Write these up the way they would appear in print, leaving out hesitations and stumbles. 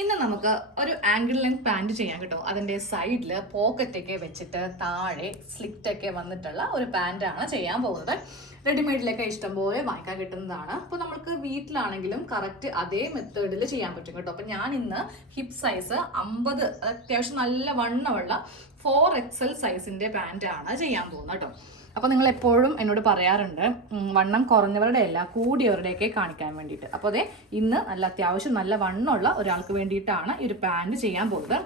ഇന്ന് നമുക്ക് ഒരു ആംഗിൾ ലെങ്ത് പാൻറ് ചെയ്യാൻ കേട്ടോ. അതിന്റെ സൈഡിൽ പോക്കറ്റ് ഒക്കെ വെച്ചിട്ട് താഴെ സ്ലിറ്റ് ഒക്കെ വന്നിട്ടുള്ള ഒരു പാൻറ്റാണ് ചെയ്യാൻ പോകുന്നത്. റെഡിമെയ്ഡിലൊക്കെ ഇഷ്ടംപോലെ വാങ്ങിക്കാൻ കിട്ടുന്നതാണ്. അപ്പോൾ നമുക്ക് വീട്ടിലാണെങ്കിലും കറക്റ്റ് അതേ മെത്തേഡിൽ ചെയ്യാൻ പറ്റും കേട്ടോ. അപ്പം ഞാൻ ഇന്ന് ഹിപ്പ് സൈസ് 50, അത്യാവശ്യം നല്ല വണ്ണമുള്ള 4XL സൈസിന്റെ പാൻറ്റാണ് ചെയ്യാൻ പോകുന്നത് കേട്ടോ. അപ്പോൾ നിങ്ങൾ എപ്പോഴും എന്നോട് പറയാറുണ്ട് വണ്ണം കുറഞ്ഞവരുടെ അല്ല കൂടിയവരുടെയൊക്കെ കാണിക്കാൻ വേണ്ടിയിട്ട്. അപ്പോൾ അതെ ഇന്ന് നല്ല അത്യാവശ്യം നല്ല വണ്ണമുള്ള ഒരാൾക്ക് വേണ്ടിയിട്ടാണ് ഈ ഒരു പാൻറ് ചെയ്യാൻ പോകുന്നത്.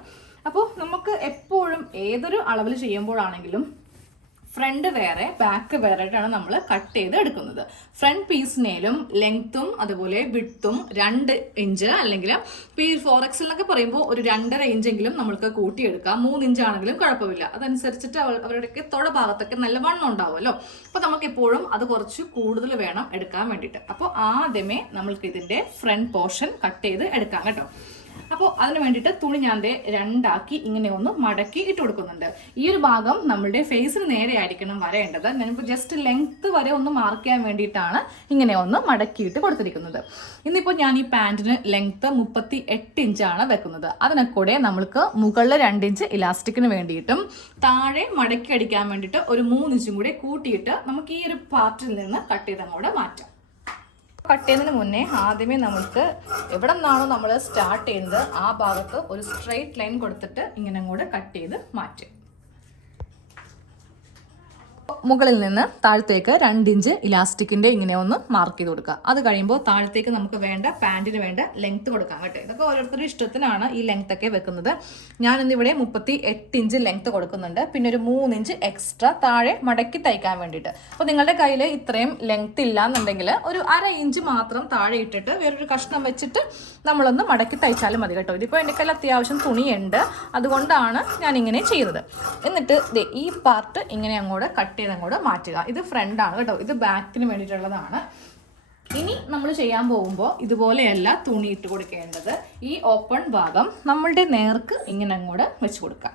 അപ്പോൾ നമുക്ക് എപ്പോഴും ഏതൊരു അളവിൽ ചെയ്യുമ്പോഴാണെങ്കിലും ഫ്രണ്ട് വേറെ ബാക്ക് വേറെ ആയിട്ടാണ് നമ്മൾ കട്ട് ചെയ്ത് എടുക്കുന്നത്. ഫ്രണ്ട് പീസിനേലും ലെങ്ത്തും അതുപോലെ വിഡ്ത്തും 2 ഇഞ്ച് അല്ലെങ്കിൽ ഇപ്പോൾ ഈ 4XL എന്നൊക്കെ പറയുമ്പോൾ ഒരു 2.5 ഇഞ്ചെങ്കിലും നമ്മൾക്ക് കൂട്ടിയെടുക്കാം. 3 ഇഞ്ചാണെങ്കിലും കുഴപ്പമില്ല. അതനുസരിച്ചിട്ട് അവരുടെയൊക്കെ തൊട ഭാഗത്തൊക്കെ നല്ല വണ്ണം ഉണ്ടാവുമല്ലോ. അപ്പോൾ നമുക്ക് എപ്പോഴും അത് കുറച്ച് കൂടുതൽ വേണം എടുക്കാൻ വേണ്ടിയിട്ട്. അപ്പോൾ ആദ്യമേ നമ്മൾക്ക് ഇതിൻ്റെ ഫ്രണ്ട് പോർഷൻ കട്ട് ചെയ്ത് എടുക്കാം കേട്ടോ. അപ്പോൾ അതിന് വേണ്ടിയിട്ട് തുണി ഞാൻ 2ആക്കി ഇങ്ങനെ ഒന്ന് മടക്കി ഇട്ട് കൊടുക്കുന്നുണ്ട്. ഈ ഒരു ഭാഗം നമ്മളുടെ ഫേസിന് നേരെ ആയിരിക്കണം വരേണ്ടത്. ഞാനിപ്പോൾ ജസ്റ്റ് ലെങ്ത്ത് വരെ ഒന്ന് മാർക്ക് ചെയ്യാൻ വേണ്ടിയിട്ടാണ് ഇങ്ങനെ ഒന്ന് മടക്കിയിട്ട് കൊടുത്തിരിക്കുന്നത്. ഇന്നിപ്പോൾ ഞാൻ ഈ പാൻറ്റിന് ലെങ്ത്ത് 38 ഇഞ്ചാണ് വെക്കുന്നത്. അതിനെ കൂടെ നമ്മൾക്ക് മുകളിൽ 2 ഇഞ്ച് ഇലാസ്റ്റിക്കിന് വേണ്ടിയിട്ടും താഴെ മടക്കി അടിക്കാൻ വേണ്ടിയിട്ട് ഒരു 3 ഇഞ്ചും കൂടെ കൂട്ടിയിട്ട് നമുക്ക് ഈ ഒരു പാർട്ടിൽ നിന്ന് കട്ട് ചെയ്ത് അങ്ങോട്ട് മാറ്റാം. കട്ട് ചെയ്യുന്നതിന് മുന്നേ ആദ്യമേ നമുക്ക് എവിടെ നിന്നാണോ നമ്മൾ സ്റ്റാർട്ട് ചെയ്യുന്നത് ആ ഭാഗത്ത് ഒരു സ്ട്രെയിറ്റ് ലൈൻ കൊടുത്തിട്ട് ഇങ്ങനെ അങ്ങോട്ട് കട്ട് ചെയ്ത് മാറ്റും. മുകളിൽ നിന്ന് താഴത്തേക്ക് 2 ഇഞ്ച് ഇലാസ്റ്റിക്കിന്റെ ഇങ്ങനെ ഒന്ന് മാർക്ക് ചെയ്ത് കൊടുക്കുക. അത് കഴിയുമ്പോൾ താഴത്തേക്ക് നമുക്ക് വേണ്ട പാൻറ്റിന് വേണ്ട ലെങ്ത് കൊടുക്കാം കേട്ടോ. ഇതൊക്കെ ഓരോരുത്തരുടെ ഇഷ്ടത്തിനാണ് ഈ ലെങ്ത് ഒക്കെ വെക്കുന്നത്. ഞാനിന്നിവിടെ 38 ഇഞ്ച് ലെങ്ത് കൊടുക്കുന്നുണ്ട്. പിന്നെ ഒരു 3 ഇഞ്ച് എക്സ്ട്രാ താഴെ മടക്കി തയ്ക്കാൻ വേണ്ടിയിട്ട്. അപ്പോൾ നിങ്ങളുടെ കയ്യിൽ ഇത്രയും ലെങ്ത് ഇല്ല എന്നുണ്ടെങ്കിൽ ഒരു 1/2 ഇഞ്ച് മാത്രം താഴെ ഇട്ടിട്ട് വേറൊരു കഷ്ണം വെച്ചിട്ട് നമ്മളൊന്ന് മടക്കി തയ്ച്ചാലും മതി കേട്ടോ. ഇതിപ്പോൾ എൻ്റെ കയ്യിൽ അത്യാവശ്യം തുണിയുണ്ട്, അതുകൊണ്ടാണ് ഞാനിങ്ങനെ ചെയ്യുന്നത്. എന്നിട്ട് ഈ പാർട്ട് ഇങ്ങനെ അങ്ങോട്ട് കട്ട് ചെയ്ത് അങ്ങോട്ട് മാറ്റുക. ഇത് ഫ്രണ്ടാണ് കേട്ടോ, ഇത് ബാക്കിന് വേണ്ടിയിട്ടുള്ളതാണ്. ഇനി നമ്മൾ ചെയ്യാൻ പോകുമ്പോൾ ഇതുപോലെയല്ല തുണി ഇട്ട് കൊടുക്കേണ്ടത്. ഈ ഓപ്പൺ ഭാഗം നമ്മളുടെ നേർക്ക് ഇങ്ങനെ അങ്ങോട്ട് വെച്ച് കൊടുക്കാം.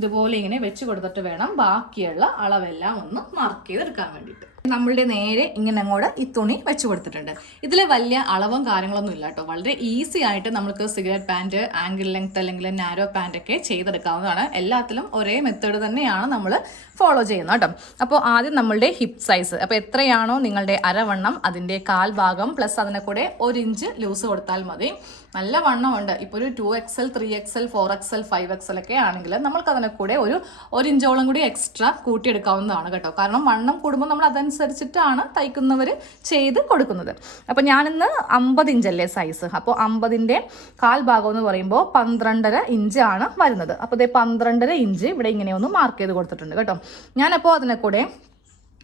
ഇതുപോലെ ഇങ്ങനെ വെച്ച് കൊടുത്തിട്ട് വേണം ബാക്കിയുള്ള അളവെല്ലാം ഒന്ന് മാർക്ക് ചെയ്തെടുക്കാൻ വേണ്ടിയിട്ട്. നമ്മളുടെ നേരെ ഇങ്ങനെ അങ്ങോട്ട് ഈ തുണി വെച്ച് കൊടുത്തിട്ടുണ്ട്. ഇതിൽ വലിയ അളവും കാര്യങ്ങളൊന്നും ഇല്ല കേട്ടോ. വളരെ ഈസി ആയിട്ട് നമുക്ക് സിഗരറ്റ് പാൻറ്, ആംഗിൾ ലെങ്ത് അല്ലെങ്കിൽ നാരോ പാൻറ് ഒക്കെ ചെയ്തെടുക്കാവുന്നതാണ്. എല്ലാത്തിലും ഒരേ മെത്തേഡ് തന്നെയാണ് നമ്മൾ ഫോളോ ചെയ്യുന്നത് കേട്ടോ. അപ്പോൾ ആദ്യം നമ്മളുടെ ഹിപ്പ് സൈസ്, അപ്പോൾ എത്രയാണോ നിങ്ങളുടെ അരവണ്ണം അതിൻ്റെ 1/4 ഭാഗം പ്ലസ് അതിനെ കൂടെ 1 ഇഞ്ച് ലൂസ് കൊടുത്താൽ മതി. നല്ല വണ്ണമുണ്ട്. ഇപ്പോൾ ഒരു 2XL, 3XL, 4XL, 5XL ഒക്കെ ആണെങ്കിൽ നമ്മൾക്ക് അതിനെ കൂടെ ഒരു 1 ഇഞ്ചോളം കൂടി എക്സ്ട്രാ കൂട്ടിയെടുക്കാവുന്നതാണ് കേട്ടോ. കാരണം വണ്ണം കൂടുമ്പോൾ നമ്മൾ അതനുസരിച്ചിട്ടാണ് തയ്ക്കുന്നവർ ചെയ്ത് കൊടുക്കുന്നത്. അപ്പോൾ ഞാനിന്ന് 50 ഇഞ്ചല്ലേ സൈസ്. അപ്പോൾ 50ന്റെ 1/4 ഭാഗം എന്ന് പറയുമ്പോൾ 12.5 ഇഞ്ചാണ് വരുന്നത്. അപ്പോൾ ഇതേ 12.5 ഇഞ്ച് ഇവിടെ ഇങ്ങനെ ഒന്ന് മാർക്ക് ചെയ്ത് കൊടുത്തിട്ടുണ്ട് കേട്ടോ. ഞാനപ്പോൾ അതിനെ കൂടെ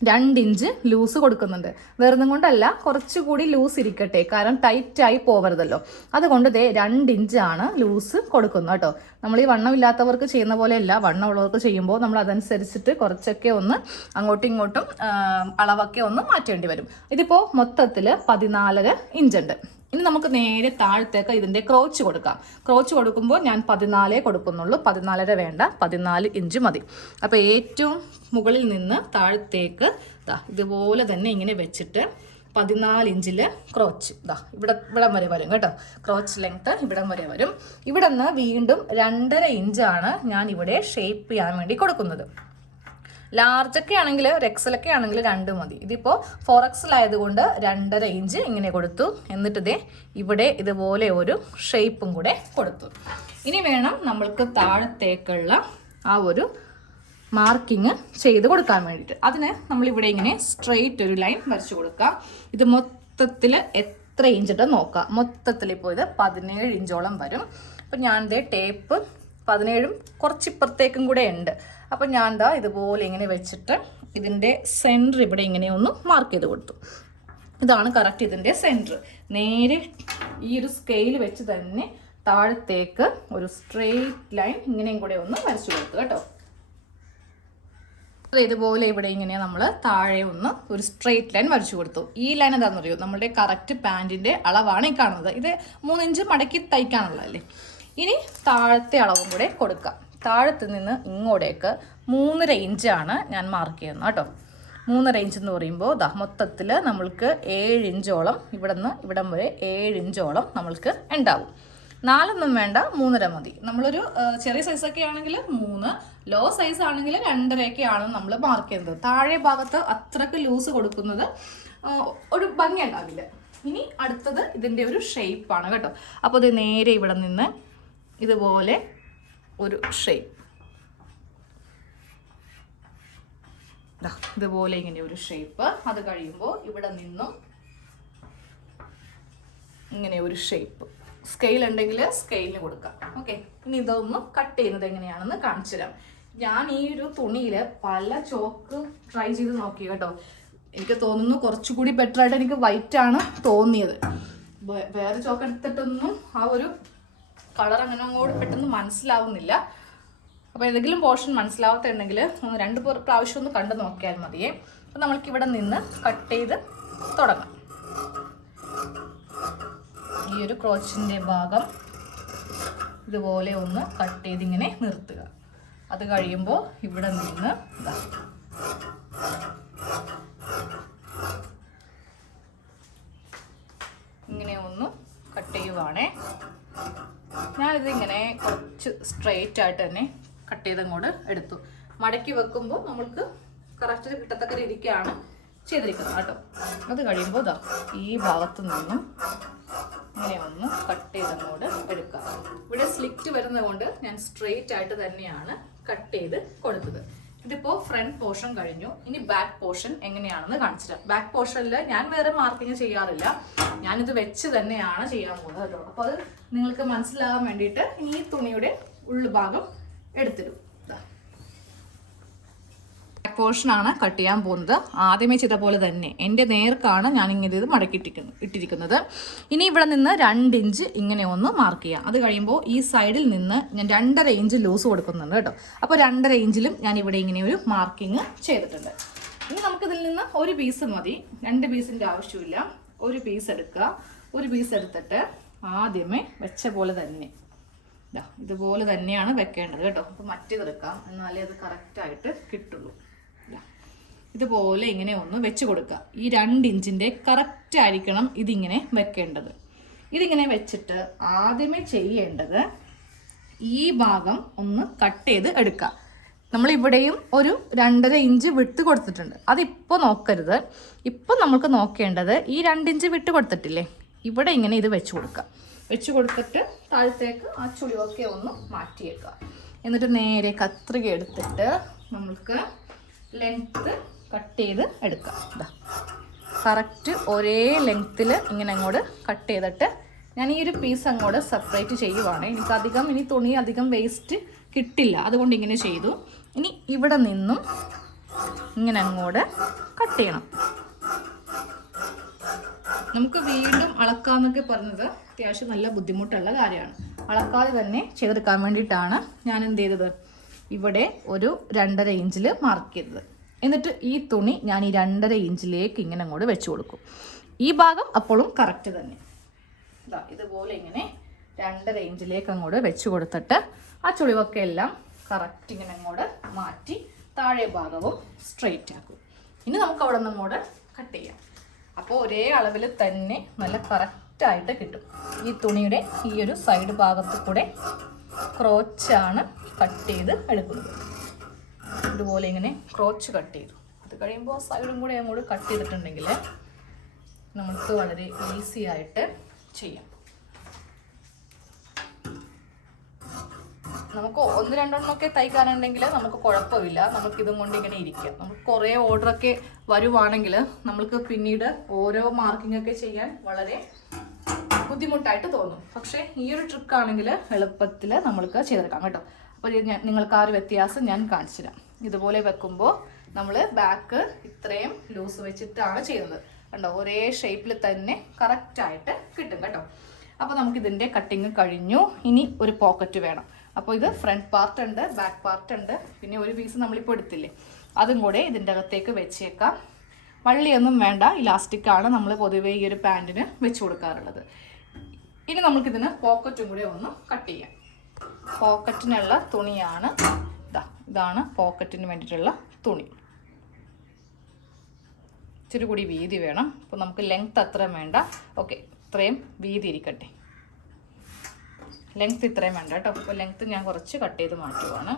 2 ഇഞ്ച് ലൂസ് കൊടുക്കുന്നുണ്ട്. വേറൊന്നും കൊണ്ടല്ല, കുറച്ചുകൂടി ലൂസ് ഇരിക്കട്ടെ, കാരണം ടൈറ്റായി പോവരുതല്ലോ. അതുകൊണ്ട് 2 ഇഞ്ചാണ് ലൂസ് കൊടുക്കുന്നത് കേട്ടോ. നമ്മൾ ഈ വണ്ണമില്ലാത്തവർക്ക് ചെയ്യുന്ന പോലെയല്ല, വണ്ണമുള്ളവർക്ക് ചെയ്യുമ്പോൾ നമ്മൾ അതനുസരിച്ചിട്ട് കുറച്ചൊക്കെ ഒന്ന് അങ്ങോട്ടും ഇങ്ങോട്ടും അളവൊക്കെ ഒന്ന് മാറ്റേണ്ടി വരും. ഇതിപ്പോൾ മൊത്തത്തിൽ 14.5 ഇഞ്ചുണ്ട്. ഇനി നമുക്ക് നേരെ താഴത്തേക്ക് ഇതിൻ്റെ ക്രോച്ച് കൊടുക്കാം. ക്രോച്ച് കൊടുക്കുമ്പോൾ ഞാൻ 14 കൊടുക്കുന്നുള്ളൂ, 14.5 വേണ്ട, 14 ഇഞ്ച് മതി. അപ്പോൾ ഏറ്റവും മുകളിൽ നിന്ന് താഴത്തേക്ക് ഇതുപോലെ തന്നെ ഇങ്ങനെ വെച്ചിട്ട് 14 ഇഞ്ചിൽ ക്രോച്ച് ഇവിടം വരെ വരും കേട്ടോ. ക്രോച്ച് ലെങ്ത്ത് ഇവിടം വരെ വരും. ഇവിടെ നിന്ന് വീണ്ടും 2.5 ഇഞ്ചാണ് ഞാൻ ഇവിടെ ഷേപ്പ് ചെയ്യാൻ വേണ്ടി കൊടുക്കുന്നത്. ലാർജൊക്കെ ആണെങ്കിൽ, ഒരു എക്സലൊക്കെ ആണെങ്കിൽ 2 മതി. ഇതിപ്പോൾ 4XL ആയതുകൊണ്ട് 2.5 ഇഞ്ച് ഇങ്ങനെ കൊടുത്തു. എന്നിട്ട് ഇവിടെ ഇതുപോലെ ഒരു ഷേപ്പും കൂടെ കൊടുത്തു. ഇനി വേണം നമ്മൾക്ക് താഴത്തേക്കുള്ള ആ ഒരു മാർക്കിങ് ചെയ്ത് കൊടുക്കാൻ വേണ്ടിയിട്ട്. അതിന് നമ്മളിവിടെ ഇങ്ങനെ സ്ട്രെയിറ്റ് ഒരു ലൈൻ വരച്ചു കൊടുക്കാം. ഇത് മൊത്തത്തിൽ എത്ര ഇഞ്ചിട്ട് നോക്കാം. മൊത്തത്തിൽ ഇപ്പോൾ ഇത് 17 ഇഞ്ചോളം വരും. അപ്പം ഞാൻ ടേപ്പ് 17ഉം കുറച്ചിപ്പുറത്തേക്കും കൂടെ ഉണ്ട്. അപ്പം ഞാൻ ഇതുപോലെ ഇങ്ങനെ വെച്ചിട്ട് ഇതിൻ്റെ സെൻറ്റർ ഇവിടെ ഇങ്ങനെ ഒന്ന് മാർക്ക് ചെയ്ത് കൊടുത്തു. ഇതാണ് കറക്റ്റ് ഇതിൻ്റെ സെൻറ്റർ. നേരെ ഈ ഒരു സ്കെയിൽ വെച്ച് തന്നെ താഴത്തേക്ക് ഒരു സ്ട്രെയിറ്റ് ലൈൻ ഇങ്ങനെയും കൂടെ ഒന്ന് വരച്ചു കൊടുത്തു കേട്ടോ. ഇതുപോലെ ഇവിടെ ഇങ്ങനെ നമ്മൾ താഴെ ഒന്ന് ഒരു സ്ട്രെയിറ്റ് ലൈൻ വരച്ചു കൊടുത്തു. ഈ ലൈൻ എന്താണെന്ന് അറിയോ, നമ്മളുടെ കറക്റ്റ് പാൻറ്റിൻ്റെ അളവാണ് ഈ കാണുന്നത്. ഇത് 3 ഇഞ്ച് മടക്കി തയ്ക്കാനുള്ളതല്ലേ. ഇനി താഴത്തെ അളവും കൂടെ കൊടുക്കാം. താഴത്ത് നിന്ന് ഇങ്ങോട്ടേക്ക് 3.5 ഇഞ്ചാണ് ഞാൻ മാർക്ക് ചെയ്യുന്നത് കേട്ടോ. 3.5 ഇഞ്ച് എന്ന് പറയുമ്പോൾ മൊത്തത്തിൽ നമ്മൾക്ക് 7 ഇഞ്ചോളം ഇവിടെ നിന്ന് ഇവിടം വരെ 7 ഇഞ്ചോളം നമ്മൾക്ക് ഉണ്ടാവും. 4 വേണ്ട, 3.5 മതി. നമ്മളൊരു ചെറിയ സൈസൊക്കെ ആണെങ്കിൽ 3, ലോ സൈസ് ആണെങ്കിൽ 2.5 നമ്മൾ മാർക്ക് ചെയ്യുന്നത്. താഴെ ഭാഗത്ത് അത്രക്ക് ലൂസ് കൊടുക്കുന്നത് ഒരു ഭംഗി ഉണ്ടാവില്ല. ഇനി അടുത്തത് ഇതിൻ്റെ ഒരു ഷേപ്പാണ് കേട്ടോ. അപ്പോൾ ഇത് നേരെ ഇവിടെ നിന്ന് ഇതുപോലെ ഒരു ഷേപ്പ്, ഇതുപോലെ ഇങ്ങനെ ഒരു ഷേപ്പ്. അത് കഴിയുമ്പോൾ ഇവിടെ നിന്നും ഇങ്ങനെ ഒരു ഷേപ്പ്. സ്കെയിൽ ഉണ്ടെങ്കിൽ സ്കെയിലിന് കൊടുക്കാം. ഓക്കെ, ഇനി ഇതൊന്ന് കട്ട് ചെയ്യുന്നത് എങ്ങനെയാണെന്ന് കാണിച്ചു തരാം. ഞാൻ ഈ ഒരു തുണിയിൽ പല ചോക്ക് ട്രൈ ചെയ്ത് നോക്കി കേട്ടോ. എനിക്ക് തോന്നുന്നു കുറച്ചുകൂടി ബെറ്റർ ആയിട്ട് എനിക്ക് വൈറ്റ് ആണ് തോന്നിയത്. വേറെ ചോക്ക് എടുത്തിട്ടൊന്നും ആ ഒരു കളർ അങ്ങനെ അങ്ങോട്ട് പെട്ടെന്ന് മനസ്സിലാവുന്നില്ല. അപ്പോൾ ഏതെങ്കിലും പോർഷൻ മനസ്സിലാവാത്തുണ്ടെങ്കിൽ 2 പ്രാവശ്യം ഒന്ന് കണ്ടു നോക്കിയാൽ മതിയേ. അപ്പോൾ നമ്മൾക്ക് ഇവിടെ നിന്ന് കട്ട് ചെയ്ത് തുടങ്ങാം. ഈ ഒരു ക്രോച്ചിൻ്റെ ഭാഗം ഇതുപോലെ ഒന്ന് കട്ട് ചെയ്തിങ്ങനെ നിർത്തുക. അത് കഴിയുമ്പോൾ ഇവിടെ നിന്ന് ഇങ്ങനെ ഒന്ന് കട്ട് ചെയ്യുവാണേ. ഞാനിതിങ്ങനെ കുറച്ച് സ്ട്രെയിറ്റ് ആയിട്ട് തന്നെ കട്ട് ചെയ്തങ്ങോട്ട് എടുത്തു. മടക്കി വെക്കുമ്പോൾ നമ്മൾക്ക് കറക്റ്റ് കിട്ടത്തക്ക രീതിക്കാണ് ചെയ്തിരിക്കുന്നത് കേട്ടോ. അത് കഴിയുമ്പോൾ ഈ ഭാഗത്തു നിന്നും ഇങ്ങനെ ഒന്ന് കട്ട് ചെയ്തങ്ങോട്ട് എടുക്കുക. ഇവിടെ സ്ലിറ്റ് വരുന്നത് കൊണ്ട് ഞാൻ സ്ട്രെയിറ്റ് ആയിട്ട് തന്നെയാണ് കട്ട് ചെയ്ത് കൊടുത്തത്. ഇതിപ്പോൾ ഫ്രണ്ട് പോർഷൻ കഴിഞ്ഞു. ഇനി ബാക്ക് പോർഷൻ എങ്ങനെയാണെന്ന് കാണിച്ചു തരാം. ബാക്ക് പോർഷനിൽ ഞാൻ വേറെ മാർക്കിങ് ചെയ്യാറില്ല, ഞാനിത് വെച്ച് തന്നെയാണ് ചെയ്യാൻ പോകുന്നത് കേട്ടോ. അപ്പോൾ അത് നിങ്ങൾക്ക് മനസ്സിലാകാൻ വേണ്ടിയിട്ട് ഈ തുണിയുടെ ഉൾഭാഗം എടുത്തിടും. ബാക്ക് പോർഷനാണ് കട്ട് ചെയ്യാൻ പോകുന്നത്. ആദ്യമേ ചെയ്ത പോലെ തന്നെ എൻ്റെ നേർക്കാണ് ഞാനിങ്ങനെ ഇത് ഇട്ടിരിക്കുന്നത്. ഇനി ഇവിടെ നിന്ന് 2 ഇഞ്ച് ഇങ്ങനെ ഒന്ന് മാർക്ക് ചെയ്യാം. അത് കഴിയുമ്പോൾ ഈ സൈഡിൽ നിന്ന് ഞാൻ 2.5 ഇഞ്ച് ലൂസ് കൊടുക്കുന്നുണ്ട് കേട്ടോ. അപ്പോൾ 2.5 ഇഞ്ചിലും ഞാൻ ഇവിടെ ഇങ്ങനെ ഒരു മാർക്കിങ് ചെയ്തിട്ടുണ്ട്. ഇനി നമുക്കിതിൽ നിന്ന് ഒരു പീസ് മതി, 2 പീസിൻ്റെ ആവശ്യമില്ല. ഒരു പീസ് എടുക്കുക. ഒരു പീസ് എടുത്തിട്ട് ആദ്യമേ വെച്ച പോലെ തന്നെ ഇതുപോലെ തന്നെയാണ് വെക്കേണ്ടത് കേട്ടോ. അപ്പോൾ മറ്റേതെടുക്കാം, എന്നാലേ അത് കറക്റ്റായിട്ട് കിട്ടുള്ളൂ. ഇതുപോലെ ഇങ്ങനെ ഒന്ന് വെച്ച് കൊടുക്കുക. ഈ 2 ഇഞ്ചിൻ്റെ കറക്റ്റ് ആയിരിക്കണം ഇതിങ്ങനെ വെക്കേണ്ടത്. ഇതിങ്ങനെ വെച്ചിട്ട് ആദ്യമേ ചെയ്യേണ്ടത് ഈ ഭാഗം ഒന്ന് കട്ട് ചെയ്ത് എടുക്കുക. നമ്മളിവിടെയും ഒരു 2.5 ഇഞ്ച് വിട്ട് കൊടുത്തിട്ടുണ്ട്. അതിപ്പോൾ നോക്കരുത്. ഇപ്പം നമുക്ക് നോക്കേണ്ടത് ഈ 2 ഇഞ്ച് വിട്ട് കൊടുത്തിട്ടില്ലേ, ഇവിടെ ഇങ്ങനെ ഇത് വെച്ച് കൊടുക്കുക. വെച്ച് കൊടുത്തിട്ട് താഴത്തേക്ക് ആ ചുളിവൊക്കെ ഒന്ന് മാറ്റിയേക്കുക. എന്നിട്ട് നേരെ കത്രിക എടുത്തിട്ട് നമ്മൾക്ക് ലെങ്ത്ത് കട്ട് ചെയ്ത് എടുക്കാം. കറക്റ്റ് ഒരേ ലെങ്ത്തിൽ ഇങ്ങനെ അങ്ങോട്ട് കട്ട് ചെയ്തിട്ട് ഞാൻ ഈ ഒരു പീസ് അങ്ങോട്ട് സെപ്പറേറ്റ് ചെയ്യുവാണ്. എനിക്കധികം ഇനി തുണി അധികം വേസ്റ്റ് കിട്ടില്ല, അതുകൊണ്ട് ഇങ്ങനെ ചെയ്തു. ഇനി ഇവിടെ നിന്നും ഇങ്ങനെ അങ്ങോട്ട് കട്ട് ചെയ്യണം. നമുക്ക് വീണ്ടും അളക്കാന്നൊക്കെ പറഞ്ഞത് അത്യാവശ്യം നല്ല ബുദ്ധിമുട്ടുള്ള കാര്യമാണ്. അളക്കാതെ തന്നെ ചെയ്തെടുക്കാൻ വേണ്ടിയിട്ടാണ് ഞാൻ എന്ത് ചെയ്തത്, ഇവിടെ ഒരു 2.5 ഇഞ്ചിൽ മാർക്ക് ചെയ്തത്. എന്നിട്ട് ഈ തുണി ഞാൻ ഈ 2.5 ഇഞ്ചിലേക്ക് ഇങ്ങനെ അങ്ങോട്ട് വെച്ച് കൊടുക്കും. ഈ ഭാഗം അപ്പോഴും കറക്റ്റ് തന്നെ ഇതുപോലെ ഇങ്ങനെ 2.5 ഇഞ്ചിലേക്ക് അങ്ങോട്ട് വെച്ച് കൊടുത്തിട്ട് ആ ചുളിവൊക്കെ എല്ലാം കറക്റ്റ് ഇങ്ങനെ അങ്ങോട്ട് മാറ്റി താഴെ ഭാഗവും സ്ട്രെയിറ്റ് ആക്കും. ഇനി നമുക്ക് അവിടെ നിന്ന് അങ്ങോട്ട് കട്ട് ചെയ്യാം. അപ്പോൾ ഒരേ അളവിൽ തന്നെ നല്ല കറക്റ്റായിട്ട് കിട്ടും. ഈ തുണിയുടെ ഈ ഒരു സൈഡ് ഭാഗത്ത് കൂടെ ക്രോച്ചാണ് കട്ട് ചെയ്ത് എടുക്കുന്നത്. ഇതുപോലെ ഇങ്ങനെ ക്രോച്ച് കട്ട് ചെയ്തു. അത് കഴിയുമ്പോൾ സൈഡും കൂടെ അങ്ങോട്ട് കട്ട് ചെയ്തിട്ടുണ്ടെങ്കിൽ നമുക്ക് വളരെ ഈസി ആയിട്ട് ചെയ്യാം. നമുക്ക് 1-2 തയ്ക്കാനുണ്ടെങ്കിൽ നമുക്ക് കുഴപ്പമില്ല, നമുക്കിതും കൊണ്ട് ഇങ്ങനെ ഇരിക്കാം. നമുക്ക് കുറേ ഓർഡറൊക്കെ വരുവാണെങ്കിൽ നമ്മൾക്ക് പിന്നീട് ഓരോ മാർക്കിംഗ് ഒക്കെ ചെയ്യാൻ വളരെ ബുദ്ധിമുട്ടായിട്ട് തോന്നും. പക്ഷേ ഈ ഒരു ട്രിക്കാണെങ്കിൽ എളുപ്പത്തിൽ നമ്മൾക്ക് ചെയ്തെടുക്കാം കേട്ടോ. അപ്പോൾ നിങ്ങൾക്ക് ആ ഒരു വ്യത്യാസം ഞാൻ കാണിച്ചു തരാം. ഇതുപോലെ വെക്കുമ്പോൾ നമ്മൾ ബാക്ക് ഇത്രയും ലൂസ് വെച്ചിട്ടാണ് ചെയ്യുന്നത് കണ്ടോ. ഒരേ ഷേപ്പിൽ തന്നെ കറക്റ്റായിട്ട് കിട്ടും കേട്ടോ. അപ്പോൾ നമുക്കിതിൻ്റെ കട്ടിങ് കഴിഞ്ഞു. ഇനി ഒരു പോക്കറ്റ് വേണം. അപ്പോൾ ഇത് ഫ്രണ്ട് പാർട്ട് ഉണ്ട്, ബാക്ക് പാർട്ട് ഉണ്ട്, പിന്നെ ഒരു പീസ് നമ്മളിപ്പോൾ എടുത്തില്ലേ അതും കൂടെ ഇതിൻ്റെ അകത്തേക്ക് വെച്ചേക്കാം. വള്ളിയൊന്നും വേണ്ട, ഇലാസ്റ്റിക്കാണ് നമ്മൾ പൊതുവേ ഈ ഒരു പാൻറ്റിന് വെച്ച് കൊടുക്കാറുള്ളത്. ഇനി നമുക്കിതിന് പോക്കറ്റും കൂടെ ഒന്ന് കട്ട് ചെയ്യാം. പോക്കറ്റിനുള്ള തുണിയാണ് ഇതാണ് പോക്കറ്റിന് വേണ്ടിയിട്ടുള്ള തുണി. ഇച്ചിരി കൂടി വീതി വേണം. അപ്പോൾ നമുക്ക് ലെങ്ത് അത്ര വേണ്ട. ഓക്കെ, ഇത്രയും വീതി ഇരിക്കട്ടെ. ലെങ്ത് ഇത്രയും വേണ്ട കേട്ടോ. അപ്പോൾ ലെങ്ത് ഞാൻ കുറച്ച് കട്ട് ചെയ്ത് മാറ്റുവാണ്.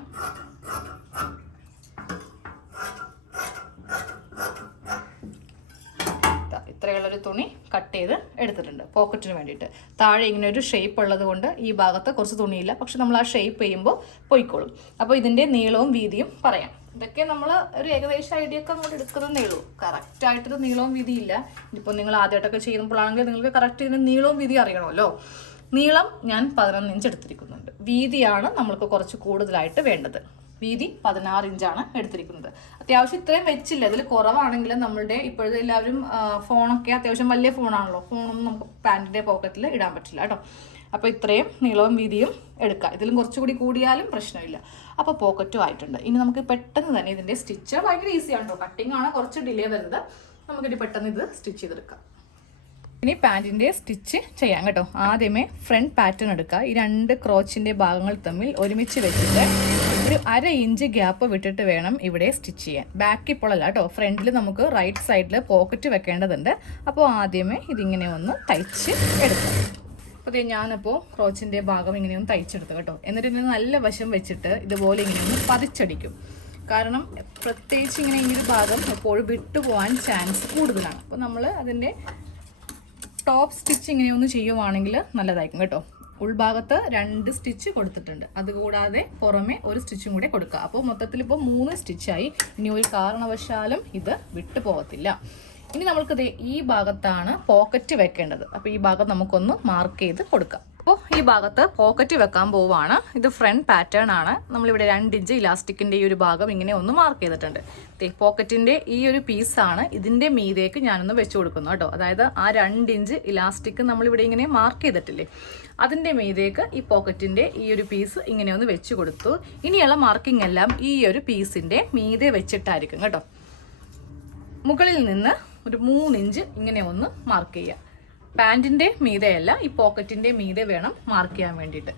ഇത്രയുള്ളൊരു തുണി കട്ട് ചെയ്ത് എടുത്തിട്ടുണ്ട് പോക്കറ്റിന് വേണ്ടിയിട്ട്. താഴെ ഇങ്ങനെ ഒരു ഷേപ്പ് ഉള്ളത് കൊണ്ട് ഈ ഭാഗത്ത് കുറച്ച് തുണിയില്ല, പക്ഷെ നമ്മൾ ആ ഷേപ്പ് ചെയ്യുമ്പോൾ പൊയ്ക്കോളും. അപ്പോൾ ഇതിൻ്റെ നീളവും വീതിയും പറയാം. ഇതൊക്കെ നമ്മൾ ഒരു ഏകദേശം ഐഡിയ ഒക്കെ അങ്ങോട്ട് എടുക്കുന്നതേ ഉള്ളൂ. കറക്റ്റായിട്ടൊരു നീളവും വീതിയില്ല. ഇപ്പോൾ നിങ്ങൾ ആദ്യമായിട്ടൊക്കെ ചെയ്യുമ്പോഴാണെങ്കിൽ നിങ്ങൾക്ക് കറക്റ്റ് ഇതിന് നീളവും വീതി അറിയണമല്ലോ. നീളം ഞാൻ 11 ഇഞ്ച് എടുത്തിരിക്കുന്നുണ്ട്. വീതിയാണ് നമ്മൾക്ക് കുറച്ച് കൂടുതലായിട്ട് വേണ്ടത്. വീതി 16 ഇഞ്ചാണ് എടുത്തിരിക്കുന്നത്. അത്യാവശ്യം ഇത്രയും വെച്ചില്ല. ഇതിൽ കുറവാണെങ്കിൽ നമ്മളുടെ ഇപ്പോഴത്തെ എല്ലാവരും ഫോണൊക്കെ അത്യാവശ്യം വലിയ ഫോണാണല്ലോ. ഫോണൊന്നും നമുക്ക് പാൻറ്റിൻ്റെ പോക്കറ്റിൽ ഇടാൻ പറ്റില്ല കേട്ടോ. അപ്പോൾ ഇത്രയും നീളവും വീതിയും എടുക്കുക. ഇതിലും കുറച്ചുകൂടി കൂടിയാലും പ്രശ്നമില്ല. അപ്പോൾ പോക്കറ്റും ആയിട്ടുണ്ട്. ഇനി നമുക്ക് പെട്ടെന്ന് തന്നെ ഇതിൻ്റെ സ്റ്റിച്ച് ഭയങ്കര ഈസിയാണ് കേട്ടോ. കട്ടിങ് ആണ് കുറച്ച് ഡിലേ വരുന്നത്. നമുക്കിനി പെട്ടെന്ന് ഇത് സ്റ്റിച്ച് ചെയ്തെടുക്കാം. ഇനി പാൻറ്റിൻ്റെ സ്റ്റിച്ച് ചെയ്യാം കേട്ടോ. ആദ്യമേ ഫ്രണ്ട് പാറ്റേൺ എടുക്കുക. ഈ 2 ക്രോച്ചിൻ്റെ ഭാഗങ്ങൾ തമ്മിൽ ഒരുമിച്ച് വെച്ചിട്ട് ഒരു 1/2 ഇഞ്ച് ഗ്യാപ്പ് വിട്ടിട്ട് വേണം ഇവിടെ സ്റ്റിച്ച് ചെയ്യാൻ. ബാക്ക് ഇപ്പോഴല്ല കേട്ടോ, ഫ്രണ്ടിൽ നമുക്ക് റൈറ്റ് സൈഡിൽ പോക്കറ്റ് വെക്കേണ്ടതുണ്ട്. അപ്പോൾ ആദ്യമേ ഇതിങ്ങനെ ഒന്ന് തയ്ച്ച് എടുക്കാം. അപ്പോൾ ഞാനിപ്പോൾ ക്രോച്ചിൻ്റെ ഭാഗം ഇങ്ങനെയൊന്ന് തയ്ച്ചെടുത്തു കേട്ടോ. എന്നിട്ട് ഇതിന് നല്ല വശം വെച്ചിട്ട് ഇതുപോലെ ഇങ്ങനെയൊന്ന് പതിച്ചടിക്കും. കാരണം പ്രത്യേകിച്ച് ഇങ്ങനെ ഈ ഒരു ഭാഗം എപ്പോഴും വിട്ടുപോകാൻ ചാൻസ് കൂടുതലാണ്. അപ്പോൾ നമ്മൾ അതിൻ്റെ ടോപ്പ് സ്റ്റിച്ച് ഇങ്ങനെയൊന്ന് ചെയ്യുവാണെങ്കിൽ നല്ലതായിരിക്കും കേട്ടോ. ഉൾഭാഗത്ത് 2 സ്റ്റിച്ച് കൊടുത്തിട്ടുണ്ട്. അതുകൂടാതെ പുറമെ ഒരു സ്റ്റിച്ചും കൂടെ കൊടുക്കുക. അപ്പോൾ മൊത്തത്തിൽ ഇപ്പോൾ 3 സ്റ്റിച്ചായി. ഇനി ഒരു കാരണവശാലും ഇത് വിട്ടു പോകത്തില്ല. ഇനി നമ്മൾക്കിത് ഈ ഭാഗത്താണ് പോക്കറ്റ് വെക്കേണ്ടത്. അപ്പോൾ ഈ ഭാഗം നമുക്കൊന്ന് മാർക്ക് ചെയ്ത് കൊടുക്കാം. അപ്പോൾ ഈ ഭാഗത്ത് പോക്കറ്റ് വെക്കാൻ പോവുകയാണ്. ഇത് ഫ്രണ്ട് പാറ്റേൺ ആണ്. നമ്മളിവിടെ 2 ഇഞ്ച് ഇലാസ്റ്റിക്കിൻ്റെ ഈ ഒരു ഭാഗം ഇങ്ങനെ ഒന്ന് മാർക്ക് ചെയ്തിട്ടുണ്ട്. പോക്കറ്റിൻ്റെ ഈ ഒരു പീസാണ് ഇതിൻ്റെ മീതേക്ക് ഞാനൊന്ന് വെച്ച് കൊടുക്കുന്നു കേട്ടോ. അതായത് ആ 2 ഇഞ്ച് ഇലാസ്റ്റിക് നമ്മളിവിടെ ഇങ്ങനെ മാർക്ക് ചെയ്തിട്ടില്ലേ, അതിൻ്റെ മീതേക്ക് ഈ പോക്കറ്റിൻ്റെ ഈ ഒരു പീസ് ഇങ്ങനെ ഒന്ന് വെച്ച് കൊടുത്തു. ഇനിയുള്ള മാർക്കിംഗ് എല്ലാം ഈ ഒരു പീസിൻ്റെ മീതെ വെച്ചിട്ടായിരിക്കും കേട്ടോ. മുകളിൽ നിന്ന് ഒരു 3 ഇഞ്ച് ഇങ്ങനെ ഒന്ന് മാർക്ക് ചെയ്യുക. പാൻറ്റിൻ്റെ മീതെയല്ല, ഈ പോക്കറ്റിൻ്റെ മീതെ വേണം മാർക്ക് ചെയ്യാൻ വേണ്ടിയിട്ട്.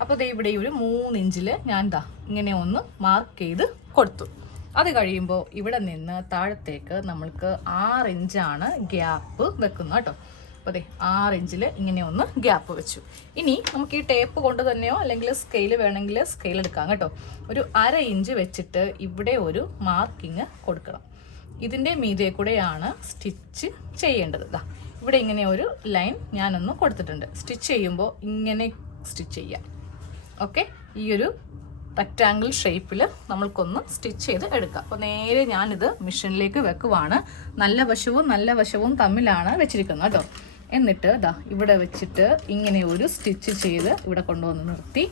അപ്പോൾ ദേ ഇവിടെ ഒരു 3 ഇഞ്ചിൽ ഞാൻ ഇങ്ങനെ ഒന്ന് മാർക്ക് ചെയ്ത് കൊടുത്തു. അത് കഴിയുമ്പോൾ ഇവിടെ നിന്ന് താഴത്തേക്ക് നമ്മൾക്ക് 6 ഇഞ്ചാണ് ഗ്യാപ്പ് വെക്കുന്നത് കേട്ടോ. അപ്പോൾ അതെ 6 ഇഞ്ചിൽ ഇങ്ങനെ ഒന്ന് ഗ്യാപ്പ് വെച്ചു. ഇനി നമുക്ക് ഈ ടേപ്പ് കൊണ്ട് തന്നെയോ അല്ലെങ്കിൽ സ്കെയിൽ വേണമെങ്കിൽ സ്കെയിൽ എടുക്കാം കേട്ടോ. ഒരു 1/2 ഇഞ്ച് വെച്ചിട്ട് ഇവിടെ ഒരു മാർക്കിങ് കൊടുക്കണം. ഇതിൻ്റെ മീതെ കൂടെയാണ് സ്റ്റിച്ച് ചെയ്യേണ്ടത്. ഇവിടെ ഇങ്ങനെ ഒരു ലൈൻ ഞാനൊന്ന് കൊടുത്തിട്ടുണ്ട്. സ്റ്റിച്ച് ചെയ്യുമ്പോൾ ഇങ്ങനെ സ്റ്റിച്ച് ചെയ്യാം. ഓക്കെ, ഈ ഒരു റെക്റ്റാങ്കിൾ ഷേപ്പിൽ നമ്മൾക്കൊന്ന് സ്റ്റിച്ച് ചെയ്ത് എടുക്കാം. അപ്പോൾ നേരെ ഞാനിത് മെഷീനിലേക്ക് വെക്കുവാണ്. നല്ല വശവും തമ്മിലാണ് വെച്ചിരിക്കുന്നത് കേട്ടോ. എന്നിട്ട് ഇവിടെ വെച്ചിട്ട് ഇങ്ങനെ ഒരു സ്റ്റിച്ച് ചെയ്ത് ഇവിടെ കൊണ്ടുവന്ന് നിർത്തി.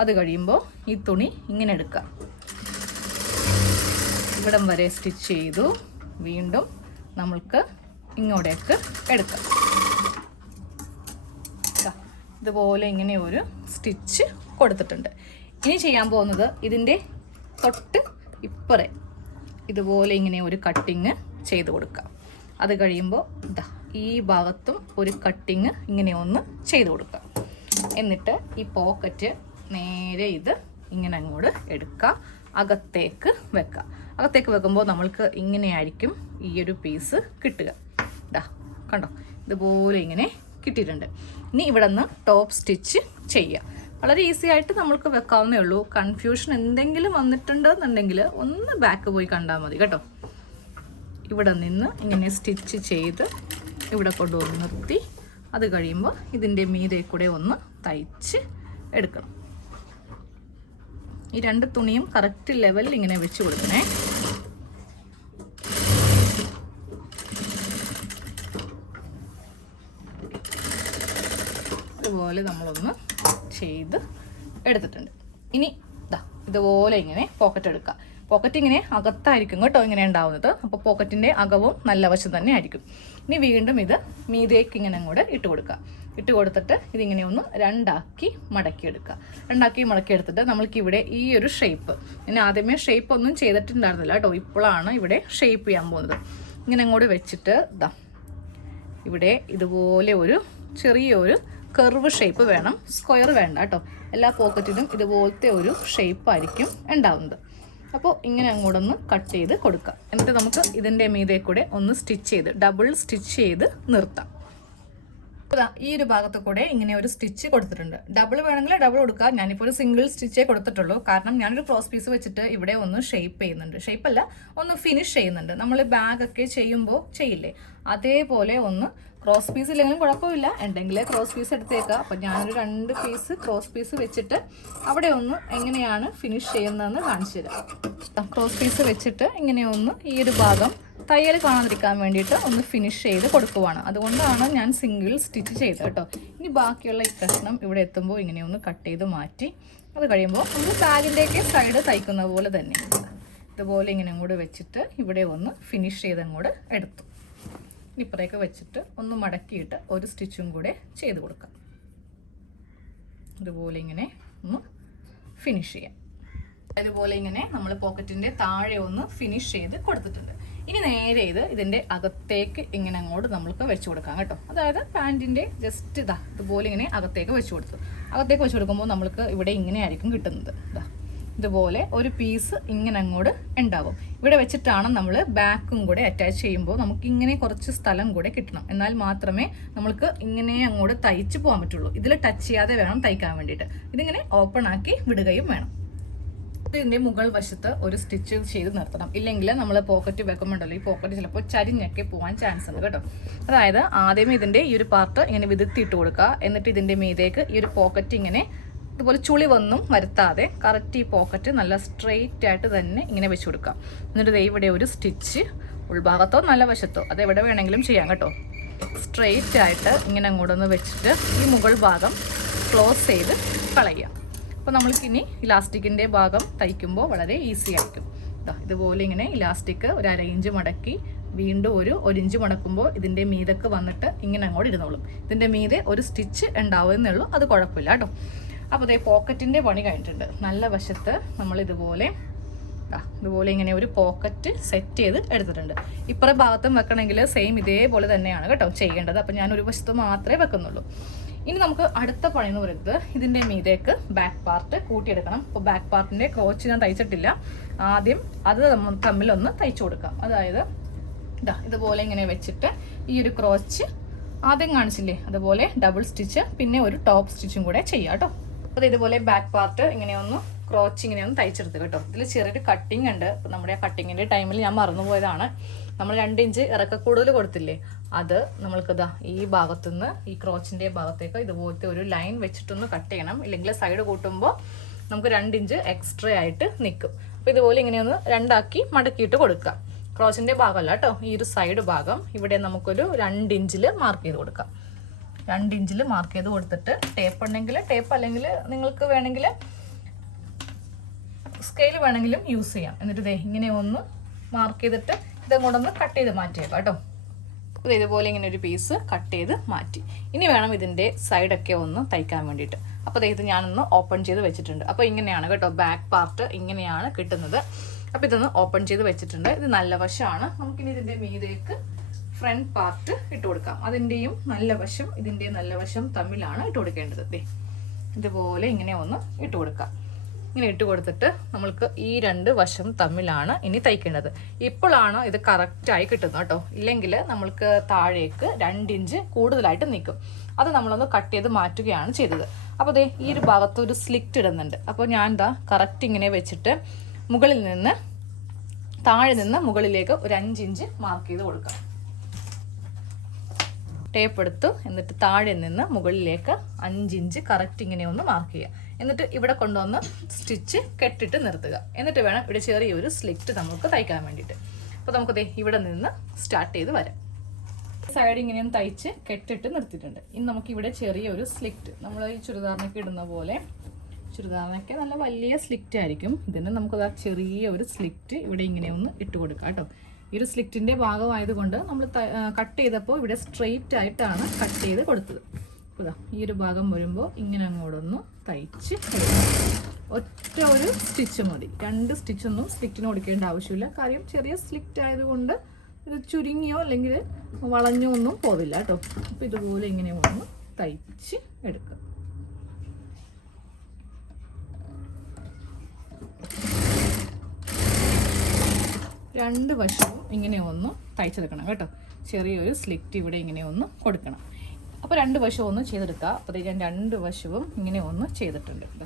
അത് കഴിയുമ്പോൾ ഈ തുണി ഇങ്ങനെ എടുക്കാം. ഇവിടം വരെ സ്റ്റിച്ച് ചെയ്തു. വീണ്ടും നമ്മൾക്ക് ഇങ്ങോട്ടേക്ക് എടുക്കാം. ഇതുപോലെ ഇങ്ങനെ ഒരു സ്റ്റിച്ച് കൊടുത്തിട്ടുണ്ട്. ഇനി ചെയ്യാൻ പോകുന്നത് ഇതിൻ്റെ തൊട്ട് ഇപ്പുറേ ഇതുപോലെ ഇങ്ങനെ ഒരു കട്ടിങ് ചെയ്ത് കൊടുക്കാം. അത് കഴിയുമ്പോൾ ഈ ഭാഗത്തും ഒരു കട്ടിങ് ഇങ്ങനെ ഒന്ന് ചെയ്ത് കൊടുക്കാം. എന്നിട്ട് ഈ പോക്കറ്റ് നേരെ ഇത് ഇങ്ങനെ അങ്ങോട്ട് എടുക്കുക, അകത്തേക്ക് വെക്കുക. അകത്തേക്ക് വെക്കുമ്പോൾ നമ്മൾക്ക് ഇങ്ങനെയായിരിക്കും ഈ ഒരു പീസ് കിട്ടുക. കണ്ടോ, ഇതുപോലെ ഇങ്ങനെ കിട്ടിയിട്ടുണ്ട്. ഇനി ഇവിടെ നിന്ന് ടോപ്പ് സ്റ്റിച്ച് ചെയ്യുക. വളരെ ഈസി ആയിട്ട് നമ്മൾക്ക് വെക്കാവുന്നേ ഉള്ളൂ. കൺഫ്യൂഷൻ എന്തെങ്കിലും വന്നിട്ടുണ്ടെന്നുണ്ടെങ്കിൽ ഒന്ന് ബാക്ക് പോയി കണ്ടാൽ മതി കേട്ടോ. ഇവിടെ നിന്ന് ഇങ്ങനെ സ്റ്റിച്ച് ചെയ്ത് ഇവിടെ കൊണ്ടുവന്ന് നിർത്തി. അത് കഴിയുമ്പോൾ ഇതിൻ്റെ മീതെ കൂടെ ഒന്ന് തയ്ച്ച് എടുക്കണം. ഈ 2 തുണിയും കറക്റ്റ് ലെവലിൽ ഇങ്ങനെ വെച്ച് കൊടുക്കണേ. ഇതുപോലെ നമ്മളൊന്ന് ചെയ്ത് എടുത്തിട്ടുണ്ട്. ഇനി ഇതുപോലെ ഇങ്ങനെ പോക്കറ്റ് എടുക്കുക. പോക്കറ്റ് ഇങ്ങനെ അകത്തായിരിക്കും കേട്ടോ ഇങ്ങനെ ഉണ്ടാവുന്നത്. അപ്പോൾ പോക്കറ്റിൻ്റെ അകവും നല്ല വശം തന്നെ ആയിരിക്കും. ഇനി വീണ്ടും ഇത് മീതേക്ക് ഇങ്ങനെ അങ്ങോട്ട് ഇട്ട് കൊടുക്കുക. ഇട്ട് കൊടുത്തിട്ട് ഇതിങ്ങനെ ഒന്ന് 2 ആക്കി മടക്കിയെടുക്കുക. 2 ആക്കി മടക്കിയെടുത്തിട്ട് നമ്മൾക്കിവിടെ ഈ ഒരു ഷേപ്പ്, ഞാൻ ആദ്യമേ ഷേപ്പ് ഒന്നും ചെയ്തിട്ടുണ്ടായിരുന്നില്ല കേട്ടോ. ഇപ്പോഴാണ് ഇവിടെ ഷേപ്പ് ചെയ്യാൻ പോകുന്നത്. ഇങ്ങനെ അങ്ങോട്ട് വെച്ചിട്ട് ഇവിടെ ഇതുപോലെ ഒരു ചെറിയൊരു കർവ് ഷേപ്പ് വേണം, സ്ക്വയർ വേണ്ട കേട്ടോ. എല്ലാ പോക്കറ്റിനും ഇതുപോലത്തെ ഒരു ഷേപ്പായിരിക്കും ഉണ്ടാവുന്നത്. അപ്പോൾ ഇങ്ങനെ അങ്ങോട്ടൊന്ന് കട്ട് ചെയ്ത് കൊടുക്കാം. എന്നിട്ട് നമുക്ക് ഇതിൻ്റെ മീതെ കൂടെ ഒന്ന് സ്റ്റിച്ച് ചെയ്ത് ഡബിൾ സ്റ്റിച്ച് ചെയ്ത് നിർത്താം. ഈ ഒരു ഭാഗത്ത് കൂടെ ഇങ്ങനെ ഒരു സ്റ്റിച്ച് കൊടുത്തിട്ടുണ്ട്. ഡബിൾ വേണമെങ്കിൽ ഡബിൾ കൊടുക്കുക. ഞാനിപ്പോൾ ഒരു സിംഗിൾ സ്റ്റിച്ചേ കൊടുത്തിട്ടുള്ളൂ. കാരണം ഞാനൊരു ക്രോസ് പീസ് വെച്ചിട്ട് ഇവിടെ ഒന്ന് ഷേപ്പ് ചെയ്യുന്നുണ്ട്. ഷേപ്പല്ല, ഒന്ന് ഫിനിഷ് ചെയ്യുന്നുണ്ട്. നമ്മൾ ബാഗൊക്കെ ചെയ്യുമ്പോൾ ചെയ്യില്ലേ, അതേപോലെ ഒന്ന് ക്രോസ് പീസ് ഇല്ലെങ്കിലും കുഴപ്പമില്ല, ഉണ്ടെങ്കിൽ ക്രോസ് പീസ് എടുത്തേക്കുക. അപ്പം ഞാനൊരു 2 പീസ് ക്രോസ് പീസ് വെച്ചിട്ട് അവിടെ ഒന്ന് എങ്ങനെയാണ് ഫിനിഷ് ചെയ്യുന്നതെന്ന് കാണിച്ചു തരാം. ക്രോസ് പീസ് വെച്ചിട്ട് ഇങ്ങനെ ഒന്ന് ഈ ഒരു ഭാഗം തയ്യൽ കാണാതിരിക്കാൻ വേണ്ടിയിട്ട് ഒന്ന് ഫിനിഷ് ചെയ്ത് കൊടുക്കുവാണ്. അതുകൊണ്ടാണ് ഞാൻ സിംഗിൾ സ്റ്റിച്ച് ചെയ്തത് കേട്ടോ. ഇനി ബാക്കിയുള്ള ഈ പ്രശ്നം ഇവിടെ എത്തുമ്പോൾ ഇങ്ങനെ ഒന്ന് കട്ട് ചെയ്ത് മാറ്റി, അത് കഴിയുമ്പോൾ നമ്മൾ ബാഗിൻ്റെയൊക്കെ സൈഡ് തയ്ക്കുന്ന പോലെ തന്നെ ഇതുപോലെ ഇങ്ങനെ അങ്ങോട്ട് വെച്ചിട്ട് ഇവിടെ ഒന്ന് ഫിനിഷ് ചെയ്ത് അങ്ങോട്ട് എടുത്തു. ഇപ്പറേക്ക് വെച്ചിട്ട് ഒന്ന് മടക്കിയിട്ട് ഒരു സ്റ്റിച്ചും കൂടെ ചെയ്ത് കൊടുക്കാം. ഇതുപോലെ ഇങ്ങനെ ഒന്ന് ഫിനിഷ് ചെയ്യാം. അതുപോലെ ഇങ്ങനെ നമ്മൾ പോക്കറ്റിൻ്റെ താഴെ ഒന്ന് ഫിനിഷ് ചെയ്ത് കൊടുത്തിട്ടുണ്ട്. ഇനി നേരെ ഇതിൻ്റെ അകത്തേക്ക് ഇങ്ങനെ അങ്ങോട്ട് നമ്മൾക്ക് വെച്ച് കൊടുക്കാം കേട്ടോ. അതായത് പാൻറ്റിൻ്റെ ജസ്റ്റ് ഇതുപോലെ ഇങ്ങനെ അകത്തേക്ക് വെച്ച് കൊടുത്തു. അകത്തേക്ക് വെച്ച് കൊടുക്കുമ്പോൾ നമ്മൾക്ക് ഇവിടെ ഇങ്ങനെ ആയിരിക്കും കിട്ടുന്നത്. ഇതുപോലെ ഒരു പീസ് ഇങ്ങനെ അങ്ങോട്ട് ഉണ്ടാവും. ഇവിടെ വെച്ചിട്ടാണ് നമ്മൾ ബാക്കും കൂടെ അറ്റാച്ച് ചെയ്യുമ്പോൾ നമുക്ക് ഇങ്ങനെ കുറച്ച് സ്ഥലം കൂടെ കിട്ടണം. എന്നാൽ മാത്രമേ നമ്മൾക്ക് ഇങ്ങനെ അങ്ങോട്ട് തയ്ച്ച് പോകാൻ പറ്റുള്ളൂ. ഇതിൽ ടച്ച് ചെയ്യാതെ വേണം തയ്ക്കാൻ വേണ്ടിയിട്ട്. ഇതിങ്ങനെ ഓപ്പൺ ആക്കി വിടുകയും വേണം. ഇതിൻ്റെ മുകൾ വശത്ത് ഒരു സ്റ്റിച്ച് ചെയ്ത് നിർത്തണം. ഇല്ലെങ്കിൽ നമ്മൾ പോക്കറ്റ് വെക്കുമ്പോണ്ടല്ലോ, ഈ പോക്കറ്റ് ചിലപ്പോൾ ചരിഞ്ഞൊക്കെ പോകാൻ ചാൻസ് ഉണ്ട് കേട്ടോ. അതായത് ആദ്യമേ ഇതിൻ്റെ ഈ ഒരു പാർട്ട് ഇങ്ങനെ വിതുത്തിയിട്ട് കൊടുക്കുക. എന്നിട്ട് ഇതിൻ്റെ മീതേക്ക് ഈ ഒരു പോക്കറ്റ് ഇങ്ങനെ ഇതുപോലെ ചുളിവൊന്നും വരുത്താതെ കറക്റ്റ് ഈ പോക്കറ്റ് നല്ല സ്ട്രെയിറ്റ് ആയിട്ട് തന്നെ ഇങ്ങനെ വെച്ച് കൊടുക്കാം. എന്നിട്ട് ഇവിടെ ഒരു സ്റ്റിച്ച് ഉൾഭാഗത്തോ നല്ല വശത്തോ അത് എവിടെ വേണമെങ്കിലും ചെയ്യാം കേട്ടോ. സ്ട്രെയിറ്റ് ആയിട്ട് ഇങ്ങനെ അങ്ങോട്ടൊന്ന് വെച്ചിട്ട് ഈ മുകൾ ഭാഗം ക്ലോസ് ചെയ്ത് കളയുക. അപ്പോൾ നമ്മൾക്കിനി ഇലാസ്റ്റിക്കിൻ്റെ ഭാഗം തയ്ക്കുമ്പോൾ വളരെ ഈസി ആയിരിക്കും. ഇതുപോലെ ഇങ്ങനെ ഇലാസ്റ്റിക് ഒരു 1/2 ഇഞ്ച് മടക്കി വീണ്ടും ഒരു ഇഞ്ച് മടക്കുമ്പോൾ ഇതിൻ്റെ മീതൊക്കെ വന്നിട്ട് ഇങ്ങനെ അങ്ങോട്ട് ഇരുന്നോളും. ഇതിൻ്റെ മീതെ ഒരു സ്റ്റിച്ച് ഉണ്ടാവുന്നേ ഉള്ളൂ, അത് കുഴപ്പമില്ല കേട്ടോ. അപ്പോൾ അതേ പോക്കറ്റിൻ്റെ പണി കഴിഞ്ഞിട്ടുണ്ട്. നല്ല വശത്ത് നമ്മൾ ഇതുപോലെ ഇങ്ങനെ ഒരു പോക്കറ്റ് സെറ്റ് ചെയ്ത് എടുത്തിട്ടുണ്ട്. ഇപ്പുറ ഭാഗത്തും വെക്കണമെങ്കിൽ സെയിം ഇതേപോലെ തന്നെയാണ് കേട്ടോ ചെയ്യേണ്ടത്. അപ്പോൾ ഞാൻ ഒരു വശത്ത് മാത്രമേ വെക്കുന്നുള്ളൂ. ഇനി നമുക്ക് അടുത്ത പണി എന്ന് പറയുന്നത് ഇതിൻ്റെ മീതേക്ക് ബാക്ക് പാർട്ട് കൂട്ടിയെടുക്കണം. അപ്പോൾ ബാക്ക് പാർട്ടിൻ്റെ ക്രോച്ച് ഞാൻ തയ്ച്ചിട്ടില്ല. ആദ്യം അത് തമ്മിലൊന്ന് തയ്ച്ചു കൊടുക്കാം. അതായത് ഇതുപോലെ ഇങ്ങനെ വെച്ചിട്ട് ഈ ഒരു ക്രോച്ച് ആദ്യം കാണിച്ചില്ലേ അതുപോലെ ഡബിൾ സ്റ്റിച്ച് പിന്നെ ഒരു ടോപ്പ് സ്റ്റിച്ചും കൂടെ ചെയ്യാം കേട്ടോ. അപ്പോൾ ഇതുപോലെ ബാക്ക് പാർട്ട് ഇങ്ങനെയൊന്ന് ക്രോച്ച് ഇങ്ങനെയൊന്ന് തയ്ച്ചെടുത്ത് കേട്ടോ. ഇതിൽ ചെറിയൊരു കട്ടിങ് ഉണ്ട്. അപ്പോൾ നമ്മുടെ ആ കട്ടിങ്ങിൻ്റെ ടൈമിൽ ഞാൻ മറന്നുപോയതാണ്. നമ്മൾ 2 ഇഞ്ച് ഇറക്കക്കൂടുതൽ കൊടുത്തില്ലേ, അത് നമ്മൾക്കിതാ ഈ ഭാഗത്തുനിന്ന് ഈ ക്രോച്ചിൻ്റെ ഭാഗത്തേക്ക് ഇതുപോലത്തെ ഒരു ലൈൻ വെച്ചിട്ടൊന്ന് കട്ട് ചെയ്യണം. ഇല്ലെങ്കിൽ സൈഡ് കൂട്ടുമ്പോൾ നമുക്ക് 2 ഇഞ്ച് എക്സ്ട്രാ ആയിട്ട് നിൽക്കും. അപ്പോൾ ഇതുപോലെ ഇങ്ങനെയൊന്ന് 2 ആക്കി മടക്കിയിട്ട് കൊടുക്കാം. ക്രോച്ചിൻ്റെ ഭാഗമല്ല കേട്ടോ, ഈ ഒരു സൈഡ് ഭാഗം ഇവിടെ നമുക്കൊരു 2 ഇഞ്ചിൽ മാർക്ക് ചെയ്ത് കൊടുക്കാം. 2 ഇഞ്ചിൽ മാർക്ക് ചെയ്ത് കൊടുത്തിട്ട് ടേപ്പ് ഉണ്ടെങ്കിൽ ടേപ്പ്, അല്ലെങ്കിൽ നിങ്ങൾക്ക് വേണമെങ്കിൽ സ്കെയിൽ വേണമെങ്കിലും യൂസ് ചെയ്യാം. എന്നിട്ട് ഇങ്ങനെ ഒന്ന് മാർക്ക് ചെയ്തിട്ട് ഇതങ്ങോട്ടൊന്ന് കട്ട് ചെയ്ത് മാറ്റിയേക്കാം കേട്ടോ. അപ്പോൾ ഇതുപോലെ ഇങ്ങനെ ഒരു പീസ് കട്ട് ചെയ്ത് മാറ്റി. ഇനി വേണം ഇതിൻ്റെ സൈഡൊക്കെ ഒന്ന് തയ്ക്കാൻ വേണ്ടിയിട്ട്. അപ്പോൾ ഇത് ഞാനൊന്ന് ഓപ്പൺ ചെയ്ത് വെച്ചിട്ടുണ്ട്. അപ്പോൾ ഇങ്ങനെയാണ് കേട്ടോ ബാക്ക് പാർട്ട് ഇങ്ങനെയാണ് കിട്ടുന്നത്. അപ്പോൾ ഇതൊന്ന് ഓപ്പൺ ചെയ്ത് വെച്ചിട്ടുണ്ട്. ഇത് നല്ല വശമാണ്. നമുക്കിനി ഇതിൻ്റെ മീതേക്ക് ഫ്രണ്ട് പാർട്ട് ഇട്ട് കൊടുക്കാം. അതിൻ്റെയും നല്ല വശം ഇതിൻ്റെയും നല്ല വശം തമ്മിലാണ് ഇട്ട് കൊടുക്കേണ്ടത്. ഇതുപോലെ ഇങ്ങനെ ഒന്ന് ഇട്ട് കൊടുക്കാം. ഇങ്ങനെ ഇട്ട് കൊടുത്തിട്ട് നമ്മൾക്ക് ഈ 2 വശം തമ്മിലാണ് ഇനി തയ്ക്കേണ്ടത്. ഇപ്പോഴാണ് ഇത് കറക്റ്റായി കിട്ടുന്നത് കേട്ടോ. ഇല്ലെങ്കിൽ നമ്മൾക്ക് താഴേക്ക് 2 ഇഞ്ച് കൂടുതലായിട്ട് നിൽക്കും. അത് നമ്മളൊന്ന് കട്ട് ചെയ്ത് മാറ്റുകയാണ് ചെയ്തത്. അപ്പോൾ ഈ ഒരു ഭാഗത്ത് ഒരു സ്ലിറ്റ് ഇടുന്നുണ്ട്. അപ്പോൾ ഞാൻ കറക്റ്റ് ഇങ്ങനെ വെച്ചിട്ട് മുകളിൽ നിന്ന് താഴെ നിന്ന് മുകളിലേക്ക് ഒരു 5 ഇഞ്ച് മാർക്ക് ചെയ്ത് കൊടുക്കാം. ടേപ്പ് എടുത്തു. എന്നിട്ട് താഴെ നിന്ന് മുകളിലേക്ക് 5 ഇഞ്ച് കറക്റ്റ് ഇങ്ങനെ ഒന്ന് മാർക്ക് ചെയ്യുക. എന്നിട്ട് ഇവിടെ കൊണ്ടുവന്ന് സ്റ്റിച്ച് കെട്ടിട്ട് നിർത്തുക. എന്നിട്ട് വേണം ഇവിടെ ചെറിയൊരു സ്ലിറ്റ് നമുക്ക് തയ്ക്കാൻ വേണ്ടിയിട്ട്. അപ്പോൾ നമുക്ക് ഇവിടെ നിന്ന് സ്റ്റാർട്ട് ചെയ്ത് വരാം. സൈഡ് ഇങ്ങനെയും തയ്ച്ച് കെട്ടിട്ട് നിർത്തിയിട്ടുണ്ട്. ഇനി നമുക്ക് ഇവിടെ ചെറിയൊരു സ്ലിറ്റ്, നമ്മൾ ഈ ചുരിദാറിനൊക്കെ ഇടുന്ന പോലെ, ചുരിദാറിനൊക്കെ നല്ല വലിയ സ്ലിറ്റ് ആയിരിക്കും. ഇതിന് നമുക്ക് ചെറിയ ഒരു സ്ലിറ്റ് ഇവിടെ ഇങ്ങനെ ഒന്ന് ഇട്ട് കൊടുക്കാം കേട്ടോ. ഈ ഒരു സ്ലിറ്റിൻ്റെ ഭാഗമായതുകൊണ്ട് നമ്മൾ കട്ട് ചെയ്തപ്പോൾ ഇവിടെ സ്ട്രെയിറ്റ് ആയിട്ടാണ് കട്ട് ചെയ്ത് കൊടുത്തത്. അപ്പോൾ ഈ ഒരു ഭാഗം വരുമ്പോൾ ഇങ്ങനെ അങ്ങോട്ടൊന്ന് തയ്ച്ച് ഒറ്റ ഒരു സ്റ്റിച്ച് മതി. 2 സ്റ്റിച്ചൊന്നും സ്ലിറ്റിന് കൊടുക്കേണ്ട ആവശ്യമില്ല. കാര്യം ചെറിയ സ്ലിറ്റ് ആയതുകൊണ്ട് ഇത് ചുരുങ്ങിയോ അല്ലെങ്കിൽ വളഞ്ഞോ ഒന്നും പോവില്ല കേട്ടോ. അപ്പോൾ ഇതുപോലെ ഇങ്ങനെ ഒന്ന് തയ്ച്ച് എടുക്കുക. രണ്ട് വശവും ഇങ്ങനെ ഒന്ന് തയ്ച്ചെടുക്കണം കേട്ടോ. ചെറിയൊരു സ്ലിറ്റ് ഇവിടെ ഇങ്ങനെ ഒന്ന് കൊടുക്കണം. അപ്പോൾ 2 വശവും ഒന്ന് ചെയ്തെടുക്കുക. അപ്പോൾ ഞാൻ 2 വശവും ഇങ്ങനെ ഒന്ന് ചെയ്തിട്ടുണ്ട്.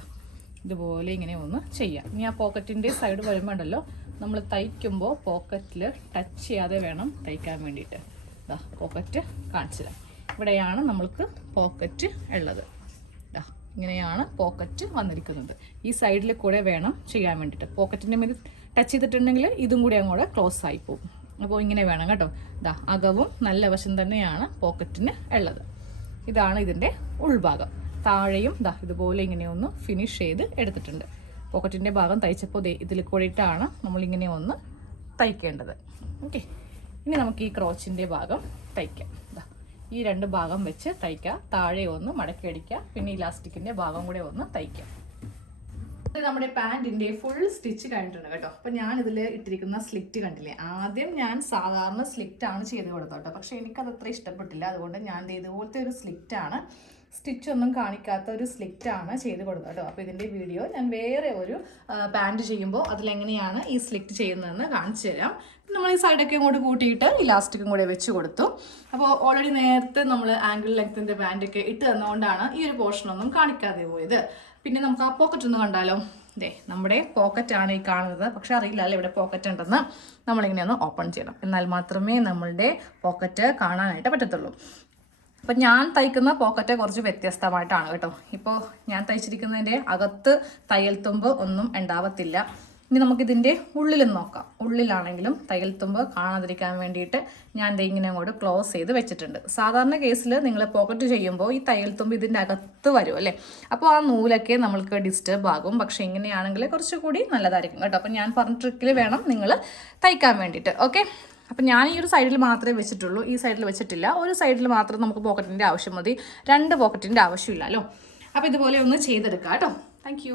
ഇതുപോലെ ഇങ്ങനെ ഒന്ന് ചെയ്യാം. ഇനി ആ പോക്കറ്റിൻ്റെ സൈഡ് വരുമ്പോണ്ടല്ലോ നമ്മൾ തയ്ക്കുമ്പോൾ പോക്കറ്റിൽ ടച്ച് ചെയ്യാതെ വേണം തയ്ക്കാൻ വേണ്ടിയിട്ട്. പോക്കറ്റ് കാണിച്ചു തരാം. ഇവിടെയാണ് നമ്മൾക്ക് പോക്കറ്റ് ഉള്ളത്. ഇങ്ങനെയാണ് പോക്കറ്റ് വന്നിരിക്കുന്നത്. ഈ സൈഡിൽ കൂടെ വേണം ചെയ്യാൻ വേണ്ടിയിട്ട്. പോക്കറ്റിൻ്റെ മേൽ ടച്ച് ചെയ്തിട്ടുണ്ടെങ്കിൽ ഇതും കൂടി അങ്ങോട്ട് ക്ലോസ് ആയി പോകും. അപ്പോൾ ഇങ്ങനെ വേണം കേട്ടോ. അകവും നല്ല വശം തന്നെയാണ് പോക്കറ്റിന് ഉള്ളത്. ഇതാണ് ഇതിൻ്റെ ഉൾഭാഗം. താഴെയും ഇതുപോലെ ഇങ്ങനെ ഒന്ന് ഫിനിഷ് ചെയ്ത് എടുത്തിട്ടുണ്ട്. പോക്കറ്റിൻ്റെ ഭാഗം തയ്ച്ചപ്പോൾ ഇതിൽ കൂടിയിട്ടാണ് നമ്മളിങ്ങനെ ഒന്ന് തയ്ക്കേണ്ടത്. ഓക്കെ, ഇനി നമുക്ക് ഈ ക്രോച്ചിൻ്റെ ഭാഗം തയ്ക്കാം. ഈ 2 ഭാഗം വെച്ച് തയ്ക്കുക. താഴെ ഒന്ന് മടക്കി അടിക്കുക. പിന്നെ ഇലാസ്റ്റിക്കിൻ്റെ ഭാഗം കൂടെ ഒന്ന് തയ്ക്കാം. നമ്മുടെ പാൻറ്റിൻ്റെ ഫുൾ സ്റ്റിച്ച് കഴിഞ്ഞിട്ടുണ്ട് കേട്ടോ. അപ്പം ഞാൻ ഇതിൽ ഇട്ടിരിക്കുന്ന സ്ലിറ്റ് കണ്ടില്ലേ, ആദ്യം ഞാൻ സാധാരണ സ്ലിറ്റാണ് ചെയ്ത് കൊടുത്തത് കേട്ടോ. പക്ഷേ എനിക്കത് അത്ര ഇഷ്ടപ്പെട്ടില്ല. അതുകൊണ്ട് ഞാൻ ഇതുപോലത്തെ ഒരു സ്ലിറ്റാണ്, സ്റ്റിച്ചൊന്നും കാണിക്കാത്ത ഒരു സ്ലിറ്റാണ് ചെയ്ത് കൊടുത്തത് കേട്ടോ. അപ്പോൾ ഇതിൻ്റെ വീഡിയോ ഞാൻ വേറെ ഒരു പാൻറ്റ് ചെയ്യുമ്പോൾ അതിലെങ്ങനെയാണ് ഈ സ്ലിറ്റ് ചെയ്യുന്നതെന്ന് കാണിച്ചു തരാം. നമ്മൾ ഈ സൈഡൊക്കെ ഇങ്ങോട്ട് കൂട്ടിയിട്ട് ഇലാസ്റ്റിക്കും കൂടെ വെച്ച് കൊടുത്തു. അപ്പോൾ ഓൾറെഡി നേരത്തെ നമ്മൾ ആംഗിൾ ലെങ്ത്തിൻ്റെ പാൻറ്റൊക്കെ ഇട്ട് തന്നുകൊണ്ടാണ് ഈ ഒരു പോർഷനൊന്നും കാണിക്കാതെ പോയത്. പിന്നെ നമുക്ക് ആ പോക്കറ്റ് ഒന്ന് കണ്ടാലോ. നമ്മുടെ പോക്കറ്റാണ് ഈ കാണുന്നത്. പക്ഷെ അറിയില്ല അല്ലേ ഇവിടെ പോക്കറ്റ് ഉണ്ടെന്ന്. നമ്മളിങ്ങനെ ഒന്ന് ഓപ്പൺ ചെയ്യണം. എന്നാൽ മാത്രമേ നമ്മളുടെ പോക്കറ്റ് കാണാനായിട്ട് പറ്റത്തുള്ളൂ. അപ്പം ഞാൻ തയ്ക്കുന്ന പോക്കറ്റ് കുറച്ച് വ്യത്യസ്തമായിട്ടാണ് കേട്ടോ. ഇപ്പോൾ ഞാൻ തയ്ച്ചിരിക്കുന്നതിൻ്റെ അകത്ത് തയ്യൽ തുമ്പ് ഒന്നും ഉണ്ടാവത്തില്ല. ഇനി നമുക്കിതിൻ്റെ ഉള്ളിലും നോക്കാം. ഉള്ളിലാണെങ്കിലും തയ്യൽ തുമ്പ് കാണാതിരിക്കാൻ വേണ്ടിയിട്ട് ഞാൻ ഇങ്ങനെ അങ്ങോട്ട് ക്ലോസ് ചെയ്ത് വെച്ചിട്ടുണ്ട്. സാധാരണ കേസിൽ നിങ്ങൾ പോക്കറ്റ് ചെയ്യുമ്പോൾ ഈ തയ്യൽ തുമ്പ് ഇതിൻ്റെ അകത്ത് വരും അല്ലേ. അപ്പോൾ ആ നൂലൊക്കെ നമ്മൾക്ക് ഡിസ്റ്റർബ് ആകും. പക്ഷേ ഇങ്ങനെയാണെങ്കിൽ കുറച്ചുകൂടി നല്ലതായിരിക്കും കേട്ടോ. അപ്പം ഞാൻ പറഞ്ഞ ട്രിക്കിൽ വേണം നിങ്ങൾ തയ്ക്കാൻ വേണ്ടിയിട്ട്. ഓക്കെ, അപ്പം ഞാൻ ഈ ഒരു സൈഡിൽ മാത്രമേ വെച്ചിട്ടുള്ളൂ, ഈ സൈഡിൽ വെച്ചിട്ടില്ല. ഒരു സൈഡിൽ മാത്രം നമുക്ക് പോക്കറ്റിൻ്റെ ആവശ്യം മതി, 2 പോക്കറ്റിൻ്റെ ആവശ്യമില്ലല്ലോ. അപ്പോൾ ഇതുപോലെ ഒന്ന് ചെയ്തെടുക്കാം കേട്ടോ. താങ്ക്